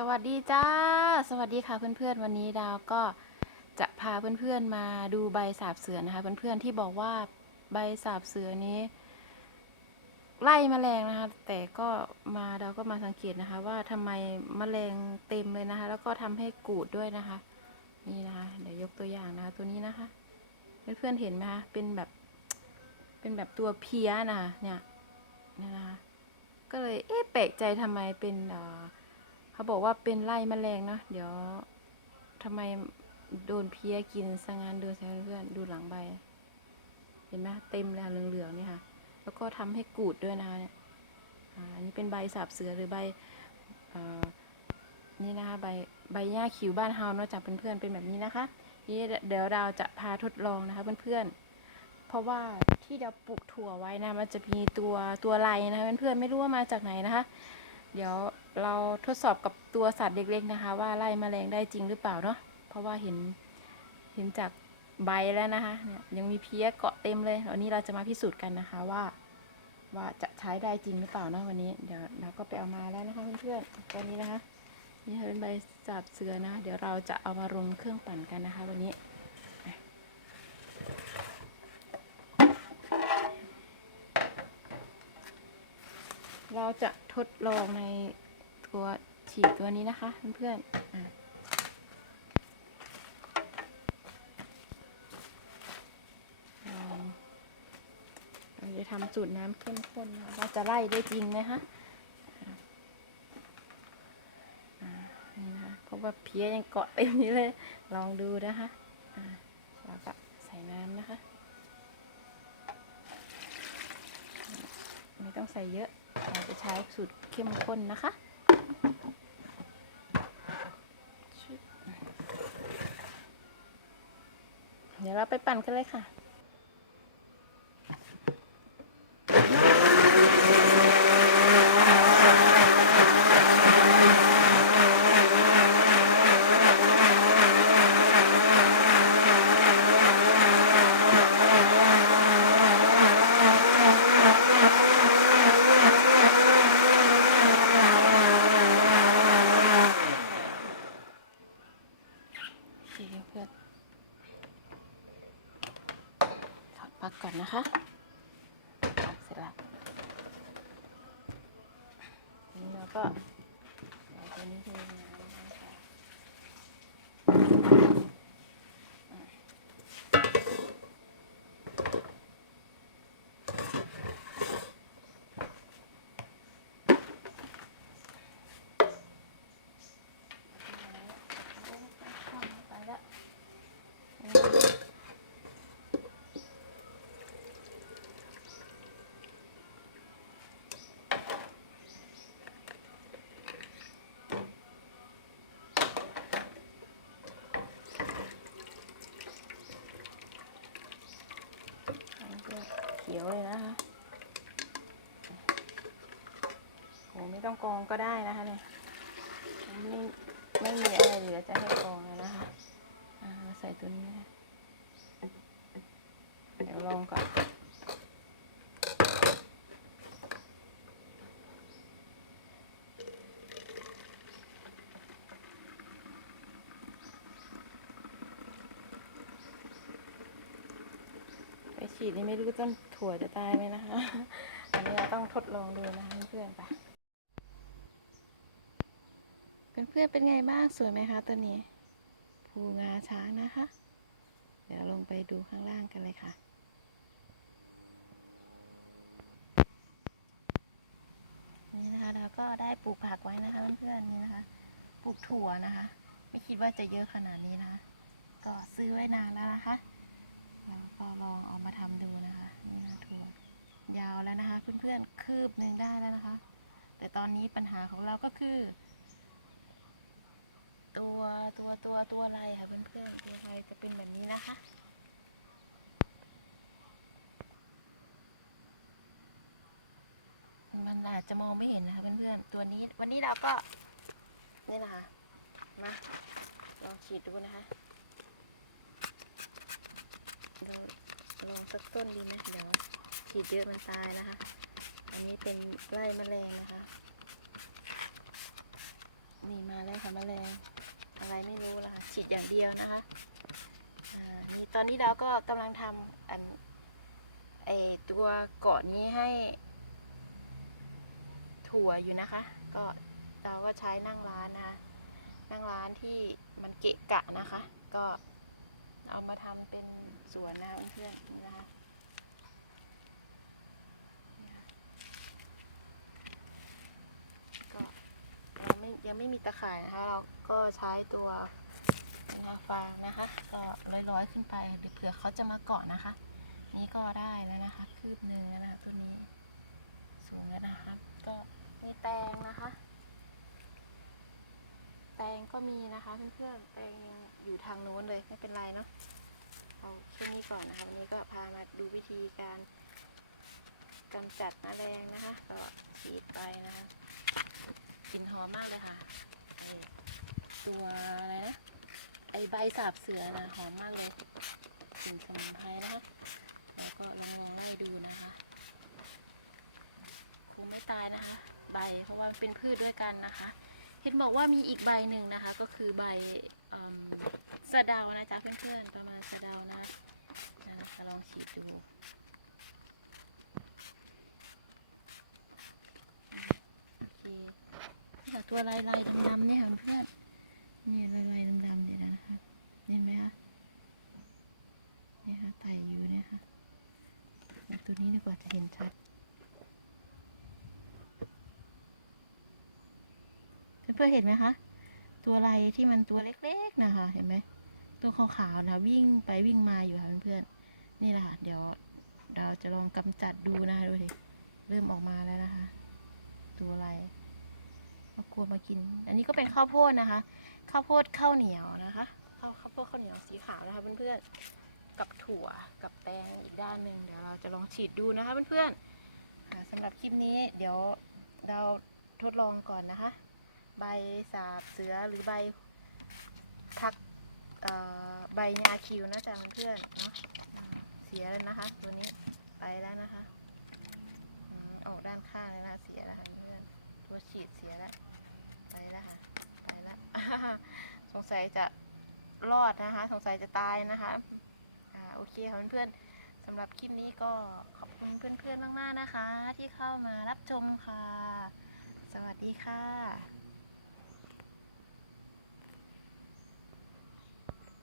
สวัสดีจ้า สวัสดีค่ะเพื่อนๆ วันนี้ดาวก็จะพาเพื่อนๆมาดูใบสาบเสือนะคะ เพื่อนๆที่บอกว่าใบสาบเสือนี้ไล่แมลงนะคะ แต่ก็มาดาวก็มาสังเกตนะคะ ว่าทำไมแมลงเต็มเลยนะคะ แล้วก็ทำให้กูดด้วยนะคะ นี่นะคะ เดี๋ยวยกตัวอย่างนะคะตัวนี้นะคะ เพื่อนๆเห็นไหมคะเป็นแบบ เป็นแบบตัวเพี้ยนะคะเนี่ยเนี่ยนะคะก็เลยเอ๊ะแปลกใจทำไมเป็นเอ่อ เขาบอกว่าเป็นไล่แมลงเนาะเดี๋ยวทำไมโดนเพี้ยกินสังงานดูสิเพื่อนๆดูหลังใบ เห็นไหมเต็มเลยเหลืองๆนี่ค่ะ แล้วก็ทำให้กูดด้วยนะคะเนี่ยอันนี้เป็นใบสาบเสือหรือใบอนี่นะคะใบใบหญ้าขิวบ้านเฮาเนาะจากเพื่อนๆเป็นแบบนี้นะคะนี่เดี๋ยวเราจะพาทดลองนะคะเพื่อนๆ เพราะว่าที่เราปลูกถั่วไว้นะมันจะมีตัวตัวไรนะคะเพื่อนๆไม่รู้ว่ามาจากไหนนะคะ เดี๋ยวเราทดสอบกับตัวสัตว์เล็กๆนะคะ ว่าไล่แมลงได้จริงหรือเปล่าเนาะเพราะว่าเห็นเห็นจากใบแล้วนะคะเนี่ยยังมีเพี้ยเกาะเต็มเลยวันนี้เราจะมาพิสูจน์กันนะคะว่า ว่าจะใช้ได้จริงหรือเปล่าเนาะวันนี้เดี๋ยวเราก็ไปเอามาแล้วนะคะเพื่อนๆตอนนี้นะคะนี่เป็นใบสาบเสือนะ เดี๋ยวเราจะเอามาลงเครื่องปั่นกันนะคะ วันนี้ เราจะทดลองในตัวฉีดตัวนี้นะคะเพื่อนๆเราจะทำสูตรน้ำเข้มข้นนะคะว่าจะไล่ได้จริงไหมคะนี่นะคะเพราะว่าเพี้ยยังเกาะเต็มนี้เลย ลองดูนะคะอะแล้วก็ใส่น้ำนะคะ ไม่ต้องใส่เยอะ เราจะใช้สูตรเข้มข้นนะคะเดี๋ยวเราไปปั่นกันเลยค่ะ โอเคเพื่อนถอดปลั๊กก่อนนะคะ เสร็จแล้ว ก็ตัวนี้ที่น้ำนะคะไปแล้ว อันนี้ก็ เลยนะคะโหไม่ต้องกองก็ได้นะคะเนี่ยไม่ไม่มีอะไรเหลือจะให้กองแล้วนะคะใส่ตัวนี้นะเดี๋ยวลองก่อนไปฉีดนี่ไม่รู้ต้น ถั่วจะตายไหมนะคะ อันนี้เราต้องทดลองดูนะคะเพื่อนๆไปเพื่อนๆเป็นไงบ้างสวยไหมคะตัวนี้ภูงาช้างนะคะ เดี๋ยวลงไปดูข้างล่างกันเลยค่ะนี่นะคะเราก็ได้ปลูกผักไว้นะคะเพื่อนๆนี่นะคะปลูกถั่วนะคะ ไม่คิดว่าจะเยอะขนาดนี้นะะก็ซื้อไว้นานแล้วนะคะแล้วก็ลองเอามาทำดูนะคะถั่วยาวแล้วนะคะ เพื่อนๆ คืบหนึ่งได้แล้วนะคะ แต่ตอนนี้ปัญหาของเราก็คือ ตัวตัวตัวตัวอะไรค่ะเพื่อนๆตัวอะไรจะเป็นแบบนี้นะคะมันอาจจะมองไม่เห็นนะคะเพื่อนๆ ตัวนี้ วันนี้เราก็ นี่นะคะ มาลองฉีดดูนะคะลองลองสักต้นดีไหมเดี๋ยวฉีดเยอะมันตายนะคะ อันนี้เป็นไล่แมลงนะคะ นี่มาแล้วค่ะแมลง อะไรไม่รู้ละค่ะฉีดอย่างเดียวนะคะอ่านี่ตอนนี้เราก็กำลังทำอันไอตัวเกาะนี้ให้ ถั่วอยู่นะคะ ก็เราก็ใช้นั่งร้านนะคะ นั่งร้านที่มันเกะกะนะคะ ก็เอามาทำเป็นสวนนะคะเพื่อนๆนี่นะคะก็ ยังไม่มีตะข่ายนะคะ เราก็ใช้ตัวนะคะฟางนะคะ ก็ร้อยๆขึ้นไปหรือเผื่อเขาจะมาเกาะนะคะ นี่ก็ได้แล้วนะคะ คืบหนึ่งนะคะตัวนี้สูงแล้วนะคะก็มีแตงนะคะ แตงก็มีนะคะเพื่อนๆแตงยังอยู่ทางโน้นเลยไม่เป็นไรเนาะเอาแค่นี้ก่อนนะคะวันนี้ก็พามาดูวิธีการกำจัดแมลงนะคะ ก็ฉีดไปนะคะ กลิ่นหอมมากเลยค่ะ ตัวอะไรนะ ไอใบสาบเสือนะหอมมากเลยกลิ่นสมุนไพรนะคะ แล้วก็ลองงไล่ดูนะคะ คงไม่ตายนะคะ ใบเพราะว่ามันเป็นพืชด้วยกันนะคะ เห็นบอกว่ามีอีกใบหนึ่งนะคะ ก็คือใบสะเดานะจ๊ะเพื่อนๆ ประมาณสะเดานะนะนะคะลองฉีดดูโอเคนี่ค่ะ ตัวลายลายดำๆเนี่ยค่ะเพื่อนนี่ลายลายดำๆเนี่ยนะคะเห็นไหมคะนี่ค่ะไต่อยู่เนี่ยค่ะตัวนี้ดีกว่าจะเห็นชัดเพื่อนๆเห็นไหมคะตัวอะไรที่มันตัวเล็กๆนะคะ เห็นไหมตัวขาวๆนะวิ่งไปวิ่งมาอยู่ค่ะเพื่อนๆนี่แหละค่ะเดี๋ยวเราจะลองกำจัดดูนะดูดิเริ่มออกมาแล้วนะคะ ตัวอะไร มากลัวมากิน อันนี้ก็เป็นข้าวโพดนะคะ ข้าวโพดข้าวเหนียวนะคะ ข้าวข้าวโพดข้าวเหนียวสีขาวนะคะเพื่อนๆ กับถั่วกับแตงอีกด้านหนึ่งเดี๋ยวเราจะลองฉีดดูนะคะเพื่อนๆอ่าสำหรับคลิปนี้เดี๋ยวเราทดลองก่อนนะคะ ใบสาบเสือหรือใบพักใบยาคิวนะจ๊ะเพื่อนๆเนาะเสียแล้วนะคะ ตัวนี้ไปแล้วนะคะ อออกด้านข้างเลยนะเสียแล้วค่ะเพื่อนตัวฉีดเสียแล้วไปแล้วค่ะไปแล้ว สงสัยจะรอดนะคะ สงสัยจะตายนะคะอ่าโอเคค่ะเพื่อนๆสำหรับคลิปนี้ก็ขอบคุณเพื่อนๆมากๆนะคะ ที่เข้ามารับชมค่ะ สวัสดีค่ะ